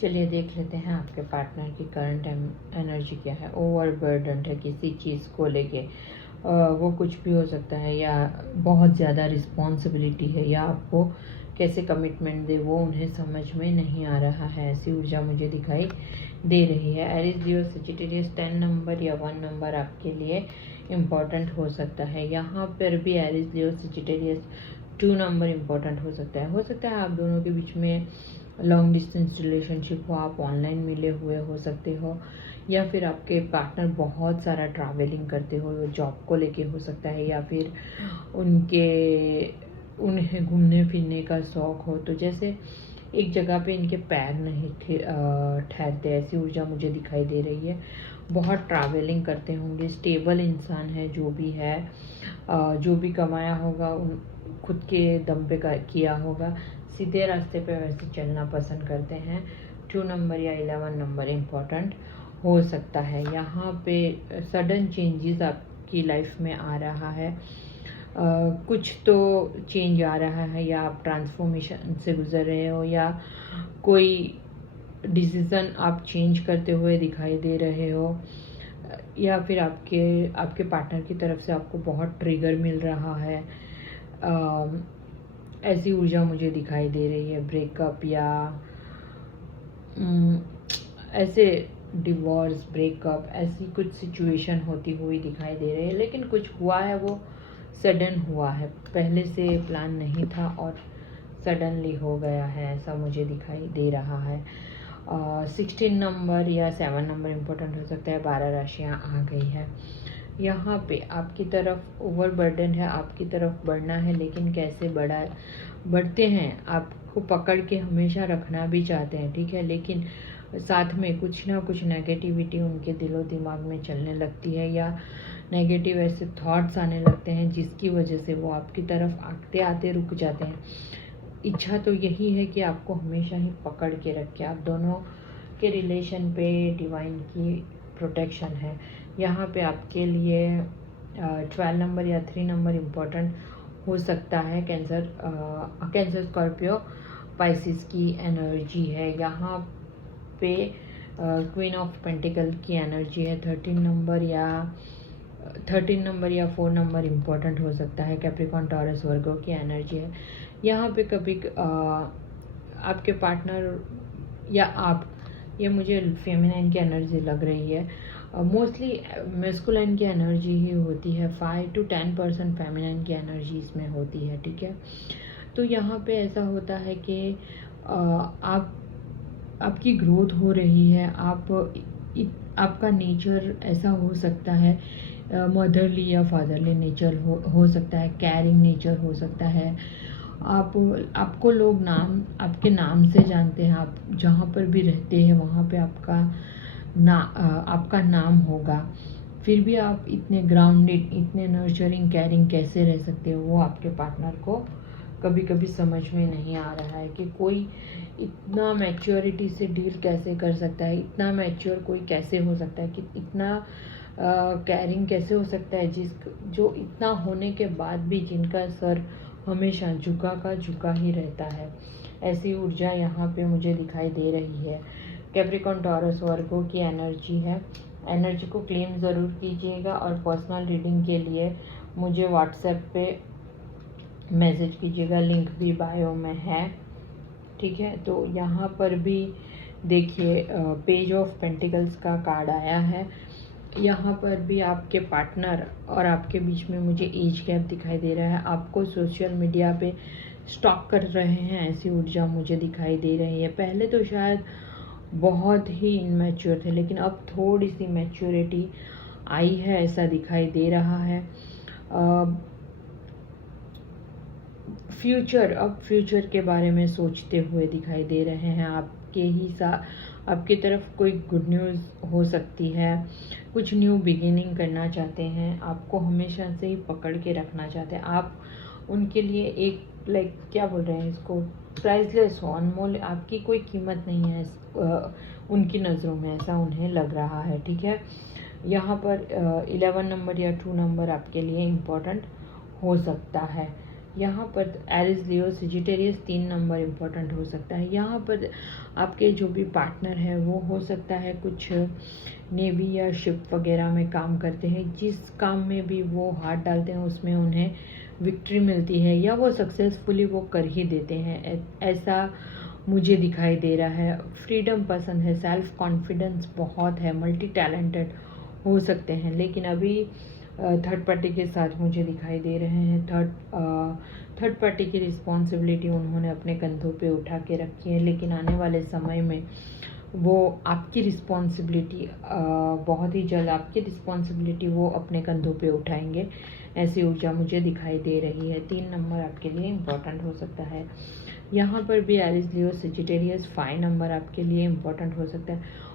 चलिए देख लेते हैं आपके पार्टनर की करंट एनर्जी क्या है। ओवरबर्डन्ड है किसी चीज़ को लेके, वो कुछ भी हो सकता है, या बहुत ज़्यादा रिस्पॉन्सिबिलिटी है, या आपको कैसे कमिटमेंट दे वो उन्हें समझ में नहीं आ रहा है। ऐसी ऊर्जा मुझे दिखाई दे रही है। एरीज लियो सजिटेरियस 10 नंबर या 1 नंबर आपके लिए इम्पॉर्टेंट हो सकता है। यहाँ पर भी Aries Leo Sagittarius 2 number important हो सकता है आप दोनों के बीच में लॉन्ग डिस्टेंस रिलेशनशिप हो, आप ऑनलाइन मिले हुए हो सकते हो, या फिर आपके पार्टनर बहुत सारा ट्रैवलिंग करते हो, जॉब को लेके हो सकता है, या फिर उन्हें घूमने फिरने का शौक़ हो, तो जैसे एक जगह पे इनके पैर नहीं ठहरते, ऐसी ऊर्जा मुझे दिखाई दे रही है। बहुत ट्रैवलिंग करते होंगे, स्टेबल इंसान है जो भी है, जो भी कमाया होगा उन खुद के दम पे किया होगा, सीधे रास्ते पे वैसे चलना पसंद करते हैं। 2 नंबर या 11 नंबर इम्पॉर्टेंट हो सकता है। यहाँ पे सडन चेंजेस आपकी लाइफ में आ रहा है, कुछ तो चेंज आ रहा है, या आप ट्रांसफॉर्मेशन से गुजर रहे हो, या कोई डिसीज़न आप चेंज करते हुए दिखाई दे रहे हो, या फिर आपके पार्टनर की तरफ से आपको बहुत ट्रिगर मिल रहा है। ऐसी ऊर्जा मुझे दिखाई दे रही है। ब्रेकअप या ऐसे डिवोर्स, ब्रेकअप, ऐसी कुछ सिचुएशन होती हुई दिखाई दे रही है, लेकिन कुछ हुआ है वो सडन हुआ है, पहले से प्लान नहीं था और सडनली हो गया है, ऐसा मुझे दिखाई दे रहा है। 16 नंबर या 7 नंबर इम्पोर्टेंट हो सकता है। 12 राशियाँ आ गई है। यहाँ पे आपकी तरफ ओवरबर्डन है, आपकी तरफ बढ़ना है, लेकिन कैसे बढ़ते हैं, आपको पकड़ के हमेशा रखना भी चाहते हैं, ठीक है, लेकिन साथ में कुछ ना कुछ नेगेटिविटी उनके दिलो दिमाग में चलने लगती है, या नेगेटिव ऐसे थॉट्स आने लगते हैं जिसकी वजह से वो आपकी तरफ आते आते रुक जाते हैं। इच्छा तो यही है कि आपको हमेशा ही पकड़ के रखे। आप दोनों के रिलेशन पे डिवाइन की प्रोटेक्शन है। यहाँ पे आपके लिए 12 नंबर या 3 नंबर इम्पोर्टेंट हो सकता है। कैंसर स्कॉर्पियो पाइसिस की एनर्जी है। यहाँ पे क्वीन ऑफ पेंटिकल की एनर्जी है। 13 नंबर या 4 नंबर इम्पोर्टेंट हो सकता है। कैप्रिकॉन, टॉरस, वर्गो की एनर्जी है। यहाँ पे कभी आपके पार्टनर या आप, ये मुझे फेमिनाइन की एनर्जी लग रही है, मोस्टली मेस्कुलाइन की एनर्जी ही होती है। 5 to 10% फेमिनाइन की एनर्जी इसमें होती है, ठीक है। तो यहाँ पे ऐसा होता है कि आपकी ग्रोथ हो रही है, आपका नेचर ऐसा हो सकता है, मदरली या फादरली नेचर हो सकता है, केयरिंग नेचर हो सकता है। आपको लोग आपके नाम से जानते हैं, आप जहाँ पर भी रहते हैं वहाँ पे आपका नाम होगा, फिर भी आप इतने ग्राउंडेड, इतने नर्चरिंग, केयरिंग कैसे रह सकते हो, वो आपके पार्टनर को कभी कभी समझ में नहीं आ रहा है कि कोई इतना मैच्योरिटी से डील कैसे कर सकता है, इतना मैच्योर कोई कैसे हो सकता है, कि इतना केयरिंग कैसे हो सकता है, जो इतना होने के बाद भी जिनका सर हमेशा झुका ही रहता है। ऐसी ऊर्जा यहाँ पे मुझे दिखाई दे रही है। कैप्रिकॉन, टॉरस, वर्गो की एनर्जी है। एनर्जी को क्लेम ज़रूर कीजिएगा, और पर्सनल रीडिंग के लिए मुझे व्हाट्सएप पे मैसेज कीजिएगा, लिंक भी बायो में है, ठीक है। तो यहाँ पर भी देखिए पेज ऑफ पेंटिकल्स का कार्ड आया है। यहाँ पर भी आपके पार्टनर और आपके बीच में मुझे एज गैप दिखाई दे रहा है। आपको सोशल मीडिया पे स्टॉक कर रहे हैं, ऐसी ऊर्जा मुझे दिखाई दे रही है। पहले तो शायद बहुत ही इनमैच्योर थे, लेकिन अब थोड़ी सी मैच्योरिटी आई है, ऐसा दिखाई दे रहा है। फ्यूचर के बारे में सोचते हुए दिखाई दे रहे हैं। आपकी तरफ कोई गुड न्यूज़ हो सकती है, कुछ न्यू बिगिनिंग करना चाहते हैं, आपको हमेशा से ही पकड़ के रखना चाहते हैं। आप उनके लिए एक क्या बोल रहे हैं इसको, प्राइसलेस हो, अनमोल, आपकी कोई कीमत नहीं है उनकी नज़रों में, ऐसा उन्हें लग रहा है, ठीक है। यहाँ पर 11 नंबर या 2 नंबर आपके लिए इम्पोर्टेंट हो सकता है। यहाँ पर Aries Leo Sagittarius 3 number important हो सकता है। यहाँ पर आपके जो भी पार्टनर है वो हो सकता है कुछ नेवी या शिप वगैरह में काम करते हैं। जिस काम में भी वो हाथ डालते हैं उसमें उन्हें विक्ट्री मिलती है या वो सक्सेसफुली वो कर ही देते हैं, ऐसा मुझे दिखाई दे रहा है। फ्रीडम पसंद है, सेल्फ कॉन्फिडेंस बहुत है, मल्टी टैलेंटेड हो सकते हैं, लेकिन अभी थर्ड पार्टी के साथ मुझे दिखाई दे रहे हैं। थर्ड पार्टी की रिस्पॉन्सिबिलिटी उन्होंने अपने कंधों पे उठा के रखी है, लेकिन आने वाले समय में वो आपकी रिस्पॉन्सिबिलिटी बहुत ही जल्द आपकी रिस्पॉन्सिबिलिटी वो अपने कंधों पे उठाएंगे, ऐसी ऊर्जा मुझे दिखाई दे रही है। 3 नंबर आपके लिए इम्पोर्टेंट हो सकता है। यहाँ पर भी एरिस लियो सेजिटेरियस 5 नंबर आपके लिए इम्पोर्टेंट हो सकता है।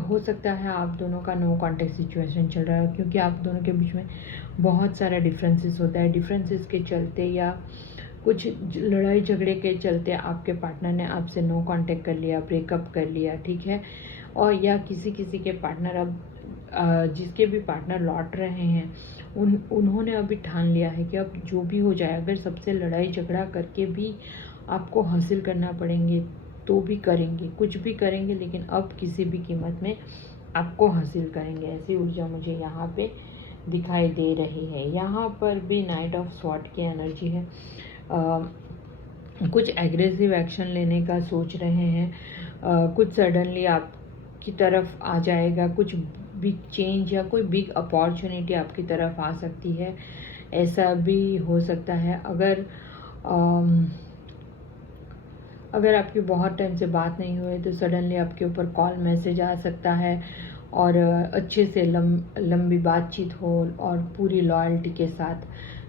हो सकता है आप दोनों का नो कॉन्टेक्ट सिचुएशन चल रहा है, क्योंकि आप दोनों के बीच में बहुत सारा डिफरेंसेस होता है। डिफरेंसेस के चलते या कुछ लड़ाई झगड़े के चलते आपके पार्टनर ने आपसे नो कांटेक्ट कर लिया, ब्रेकअप कर लिया, ठीक है। और या किसी के पार्टनर अब जिसके भी पार्टनर लौट रहे हैं उन्होंने अभी ठान लिया है कि अब जो भी हो जाए, अगर सबसे लड़ाई झगड़ा करके भी आपको हासिल करना पड़ेंगे तो भी करेंगे, कुछ भी करेंगे, लेकिन अब किसी भी कीमत में आपको हासिल करेंगे, ऐसी ऊर्जा मुझे यहाँ पे दिखाई दे रही है। यहाँ पर भी नाइट ऑफ स्वॉर्ड की एनर्जी है। कुछ एग्रेसिव एक्शन लेने का सोच रहे हैं, कुछ सडनली आपकी तरफ आ जाएगा, कुछ बिग चेंज या कोई बिग अपॉर्चुनिटी आपकी तरफ आ सकती है, ऐसा भी हो सकता है। अगर आपकी बहुत टाइम से बात नहीं हुई तो सडनली आपके ऊपर कॉल मैसेज आ सकता है और अच्छे से लंबी बातचीत हो और पूरी लॉयल्टी के साथ,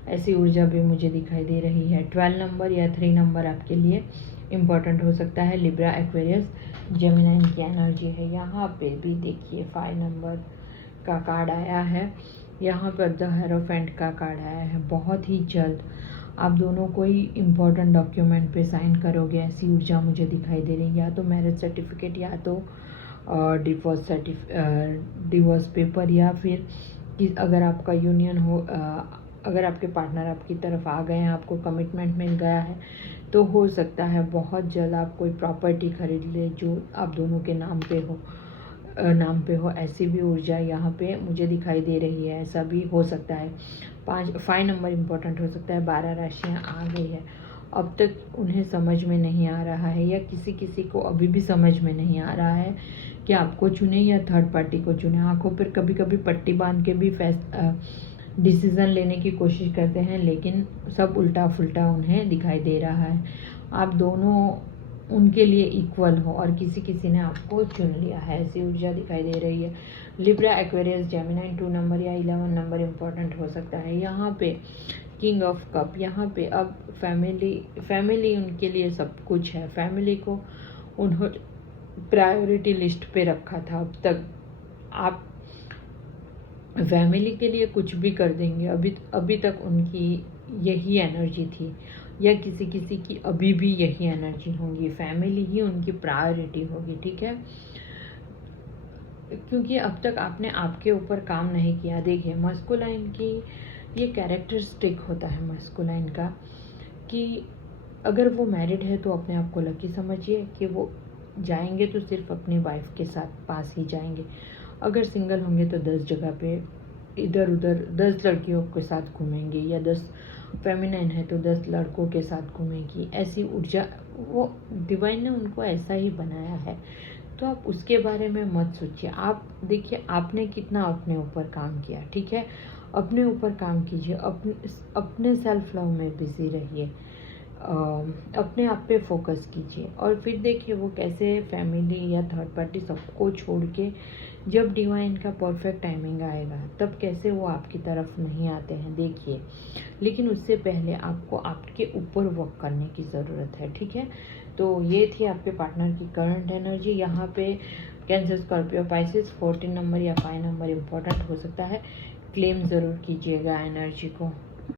ऐसी ऊर्जा भी मुझे दिखाई दे रही है। 12 नंबर या 3 नंबर आपके लिए इम्पोर्टेंट हो सकता है। लिब्रा, एक्वेरियस, जेमिनाइन की एनर्जी है। यहाँ पे भी देखिए 5 नंबर का कार्ड आया है। यहाँ पर द हेरोफेंट का कार्ड आया है। बहुत ही जल्द आप दोनों कोई इम्पोर्टेंट डॉक्यूमेंट पे साइन करोगे, ऐसी ऊर्जा मुझे दिखाई दे रही है। या तो मैरिज सर्टिफिकेट या तो डिवोर्स पेपर, या फिर कि अगर आपका यूनियन हो, अगर आपके पार्टनर आपकी तरफ आ गए हैं, आपको कमिटमेंट मिल गया है, तो हो सकता है बहुत जल्द आप कोई प्रॉपर्टी खरीद ले जो आप दोनों के नाम पे हो, ऐसी भी ऊर्जा यहाँ पे मुझे दिखाई दे रही है। ऐसा भी हो सकता है। 5 नंबर इम्पोर्टेंट हो सकता है। 12 राशियाँ आ गई है। अब तक उन्हें समझ में नहीं आ रहा है या किसी को अभी भी समझ में नहीं आ रहा है कि आपको चुने या थर्ड पार्टी को चुने। आंखों पर कभी कभी पट्टी बांध के भी डिसीज़न लेने की कोशिश करते हैं, लेकिन सब उल्टा फुल्टा उन्हें दिखाई दे रहा है। आप दोनों उनके लिए इक्वल हो और किसी ने आपको चुन लिया है, ऐसी ऊर्जा दिखाई दे रही है। लिब्रा, एक्वेरियस, जेमिनाई 2 नंबर या 11 नंबर इम्पोर्टेंट हो सकता है। यहाँ पे किंग ऑफ कप, यहाँ पे अब फैमिली उनके लिए सब कुछ है। फैमिली को उन्होंने प्रायोरिटी लिस्ट पे रखा था। अब तक आप फैमिली के लिए कुछ भी कर देंगे, अभी तक उनकी यही एनर्जी थी या किसी की अभी भी यही एनर्जी होगी। फैमिली ही उनकी प्रायोरिटी होगी, ठीक है, क्योंकि अब तक आपने आपके ऊपर काम नहीं किया। देखिए मस्कुलाइन की ये कैरेक्टरिस्टिक होता है मस्कुलाइन का कि अगर वो मैरिड है तो अपने आप को लकी समझिए कि वो जाएंगे तो सिर्फ अपनी वाइफ के साथ पास ही जाएंगे। अगर सिंगल होंगे तो 10 जगह पे इधर उधर 10 लड़कियों के साथ घूमेंगे, या 10 फेमिनाइन है तो 10 लड़कों के साथ घूमेंगी। ऐसी ऊर्जा वो डिवाइन ने उनको ऐसा ही बनाया है, तो आप उसके बारे में मत सोचिए। आप देखिए आपने कितना अपने ऊपर काम किया, ठीक है, अपने ऊपर काम कीजिए, अपने सेल्फ लव में बिजी रहिए, अपने आप पे फोकस कीजिए और फिर देखिए वो कैसे फैमिली या थर्ड पार्टी सबको छोड़ के जब डिवाइन का परफेक्ट टाइमिंग आएगा तब कैसे वो आपकी तरफ नहीं आते हैं, देखिए। लेकिन उससे पहले आपको आपके ऊपर वर्क करने की ज़रूरत है, ठीक है। तो ये थी आपके पार्टनर की करंट एनर्जी। यहाँ पे कैंसर, स्कॉर्पियो, पाइसेस 14 नंबर या 5 नंबर इम्पोर्टेंट हो सकता है। क्लेम ज़रूर कीजिएगा एनर्जी को।